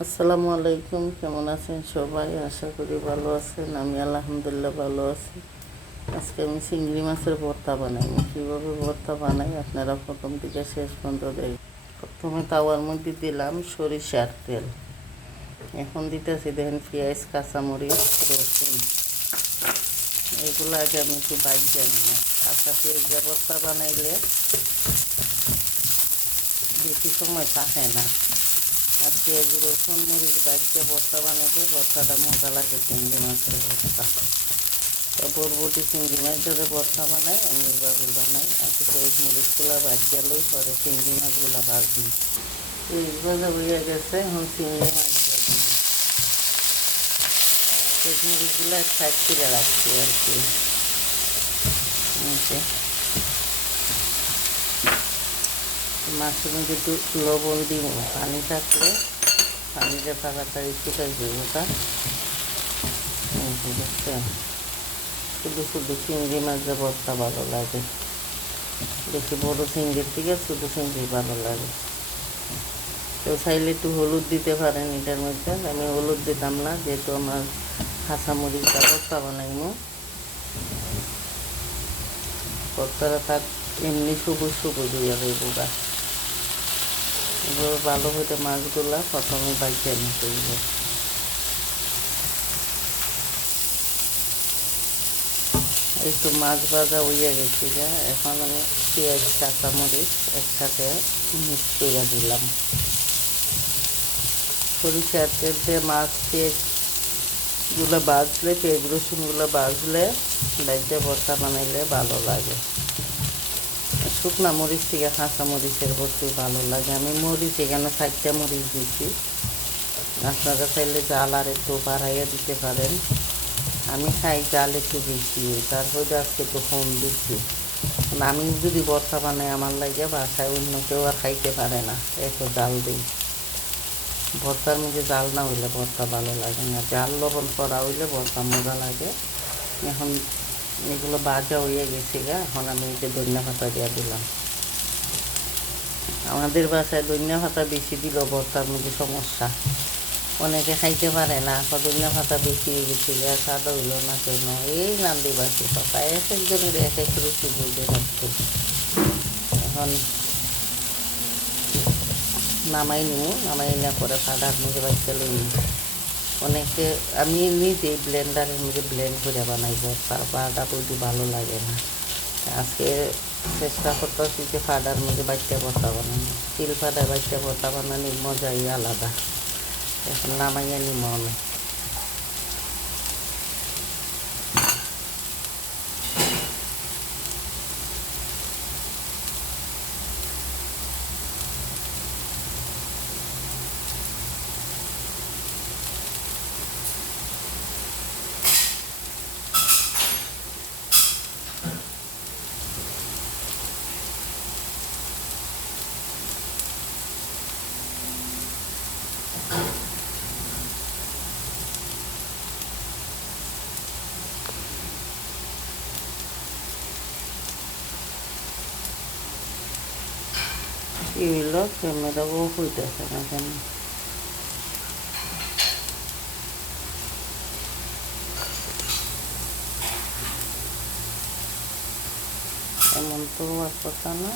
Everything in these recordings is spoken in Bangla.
আসসালামু আলাইকুম, কেমন আছেন সবাই? আশা করি ভালো আছেন। আমি আলহামদুলিল্লাহ ভালো আছি। আজকে আমি চিংড়ি মাছের ভর্তা বানাই। কীভাবে ভর্তা বানাই আপনারা প্রথম থেকে শেষ পর্যন্ত দেখবেন। প্রথমে তাওয়ার মধ্যে দিলাম সরিষার তেল। এখন দিতেছি দেখেন পেঁয়াজ, কাঁচামরিচ, রসুন, এগুলো আগে আমি একটু বাইজা নিই। কাঁচা পেঁয়াজ দিয়ে ভর্তা বানাইলে বেশি সময় থাকে না। আর পেঁয়াজ, রসুন, মরিচ বাড়িতে ভর্তা বানাইলে ভর্তাটা মজা লাগে। চিংড়ি মাছের ভর্তা, তো বরবটি চিংড়ি মাছ যদি ভর্তা বানাই আমি এইভাবে বানাই। আগে পেঁয়াজ মরিচগুলো ভাজিয়ে লই, পরে চিংড়ি মাছগুলো ভাজি। পেঁয়াজ ভাজা হয়ে গেছে, এখন চিংড়ি মাছ দিয়ে দিই। পেঁয়াজ মরিচগুলো এক সাইড করে রাখছি আর কি। মাছের মধ্যে একটু লবণ দিব, পানি থাকলে পানিটা তাড়াতাড়ি শুকাই দেব। ওটা বুঝছেন, শুধু শুধু চিংড়ি মাছের ভর্তা ভালো লাগে। বেশি বড় চিংড়ির থেকে ছোটো চিংড়ি ভালো লাগে। কেউ চাইলে একটু হলুদ দিতে পারেন এটার মধ্যে, আমি হলুদ দিতাম না, যেহেতু আমার কাঁচামরিচটা ভর্তা বানাইমু। ভর্তাটা তার এমনি সবুজ সবুজ হইয়া রইব গা। এবার ভালো হইতে মাছগুলা প্রথমে বাইকে নিতে হইব। একটু মাছ ভাজা হইয়া গেছি গা, এখন আমি পেঁয়াজ, কাঁচামরিচ একসাথে মিক্স করে দিলাম। সরিষার তেল দিয়ে মাছ পেঁয়াজগুলো ভাজলে, পেঁয়াজ রসুনগুলো ভাজলে বাইতে ভর্তা বানাইলে ভালো লাগে। শুকনা মরিচ থেকে কাঁচা মরিচের ভর্তি ভালো লাগে। আমি মরিচ এখানে 4টা মরিচ দিচ্ছি, আপনারা চাইলে জাল আর একটু বাড়াইয়া দিতে পারেন। আমি খাই জাল একটু বেশি, তারপরে আজকে একটু কম দিচ্ছি। আমি যদি ভর্তা বানাই আমার লাগে, বাসায় অন্য কেউ আর খাইতে পারে না, এত জাল দিই। ভর্তার মধ্যে জাল না হইলে ভর্তা ভালো লাগে না, জাল লবণ করা হইলে ভর্তা মজা লাগে। এখন এগুলো ভাজা হয়ে গেছে গা, এখন আমি এই যে ধনিয়া পাতা দিয়ে দিলাম। আমাদের বাসায় ধনিয়া পাতা বেশি দিলেও ভর্তার মধ্যে সমস্যা, অনেকে খাইতে পারে না। ধনিয়া পাতা বেশি হয়ে গেছে গা, স্বাদ হইল না কেন, এই নান্দিবাসী পাতা এক একজনের এক এক রুচি বুঝতে থাকতো। এখন নামাই নিব, নামাই নেওয়ার পরে পাউডার মধ্যে বাচ্চা লই। অনেকে আমি নিজে ব্লেন্ডারের মধ্যে ব্লেন্ড করে বানাই ভর্তা, পাউডার বলতে ভালো লাগে না। আজকে চেষ্টা করতেছি যে পাউডার মধ্যে বাচ্চা ভর্তা বানানো, তিল পাউডার বাচ্চা ভর্তা বানানোর মজাই আলাদা। এখন নামাইয়া নিব আমি। কি হইল, ক্যামেরা ও হইতেছে না কেন? এমন তো হওয়ার কথা না।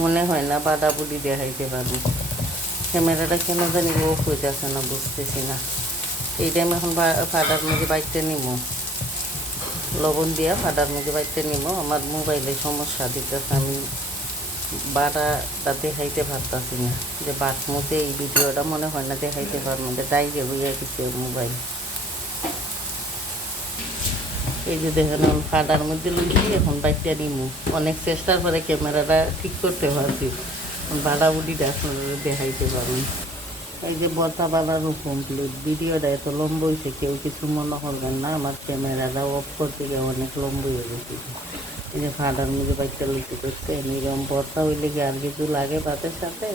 মনে হয় না বাদাবুদি দেখাইতে পারবো। ক্যামেরাটা কেন জানি ও হইতেছে না, বুঝতেছি না। এই টাইম এখন পাউডার মধ্যে বাইটটা নিব, লবণ দিয়া পাউডার মধ্যে বাইটটা নিব। আমার মোবাইলে সমস্যা দিতেছে, আমি বাটাটা দেখাইতে পারতাছি না। যে বাট মধ্যে এই ভিডিওটা মনে হয় না দেখাইতে পারবো, ডাইরে হইয়া গেছে মোবাইল। এই যে দেখেন পাউডার মধ্যে লইছি, এখন বাইটটা নিব। অনেক চেষ্টার পরে ক্যামেরাটা ঠিক করতে পারছি, বাটাবুটিটা আপনারা দেখাইতে পারবেন। এই যে ভর্তা বানানো কমপ্লিট। ভিডিওটা এত লম্বা হয়েছে, কেউ কিছু মনে করবেন না, আমার ক্যামেরাটা অফ করতে গিয়ে অনেক লম্বা হয়ে গেছে। এই যে ফাটার মধ্যে বাইকটা লইতে করতে এরকম ভর্তা হইলে কি আর কিছু লাগে ভাতের সাথে?